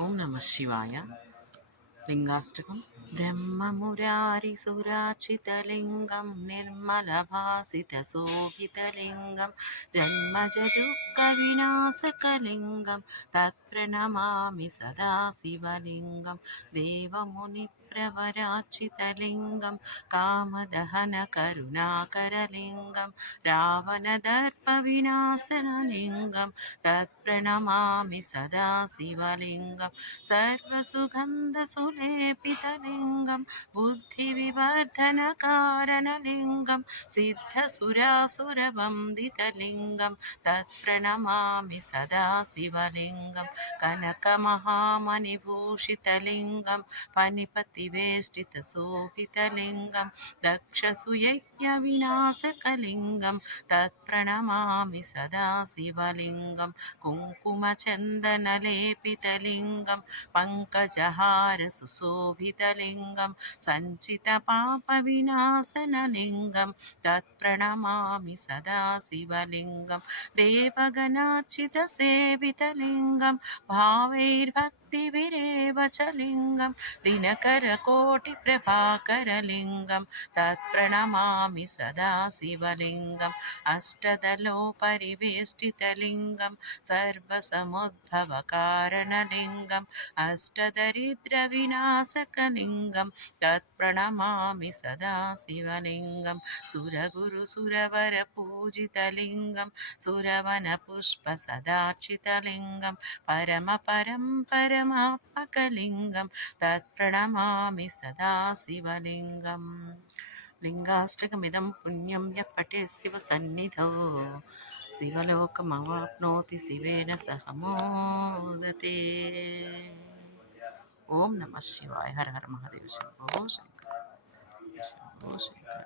ఓం నమ శివాయ. లింగాష్టకం. బ్రహ్మమురారిసురార్చితలింగం నిర్మలభాసితశోభితలింగం జన్మజదుఃఖవినాశకలింగం తత్ప్రణమామి సదా శివలింగం. దేవమునిప్రవరార్చితలింగం కామదహనకరుణాకరలింగం రావణదర్పవినాశనలింగం తత్ప్రణమామి సదా శివలింగం. सर्वसुगन्धसुलेपितलिङ्गं बुद्धिविवर्धनकारणलिङ्गं सिद्धसुरासुरवन्दितलिङ्गं तत्प्रणमामि सदा शिवलिङ्गं. कनकमहामणिभूषितलिङ्गं फणिपतिवेष्टितशोभितलिङ्गं दक्षसुयज्ञविनाशकलिङ्गं तत्प्रणमामि सदा शिवलिङ्गं. कुङ्कुमचन्दनलेपितलिङ्गं पंकजहार सुशोभितलिङ्गं सञ्चितपापविनाशनलिङ्गं तत्प्रणमामि सदा शिवलिङ्गं. देवगणार्चितसेवितलिङ्गं भावैर्भक्तिभिरेव च लिङ्गं दिनकरकोटिप्रभाकरलिङ्गं तत्प्रणमामि सदा शिवलिङ्गम्. अष्टदलोपरिवेष्टितलिङ्गं सर्वसमुद्भवकारणलिङ्गं अष्टदरिद्रविनाशकलिङ्गं तत्प्रणमामि सदा शिवलिङ्गं. सुरगुरुसुरवरपूजितलिङ्गं सुरवनपुष्पसदार्चितलिङ्गं परमात्मकलिङ्गं तत्प्रणमामि सदा शिवलिङ्गं. लिङ्गाष्टकमिदं पुण्यं यः पठेत् शिवसन्निधौ शिवलोकमवाप्नोति शिवेन सह मोदते. ओम नमः शिवाय. हर हर महादेव. शंभो शंकर, शंभो शंकर.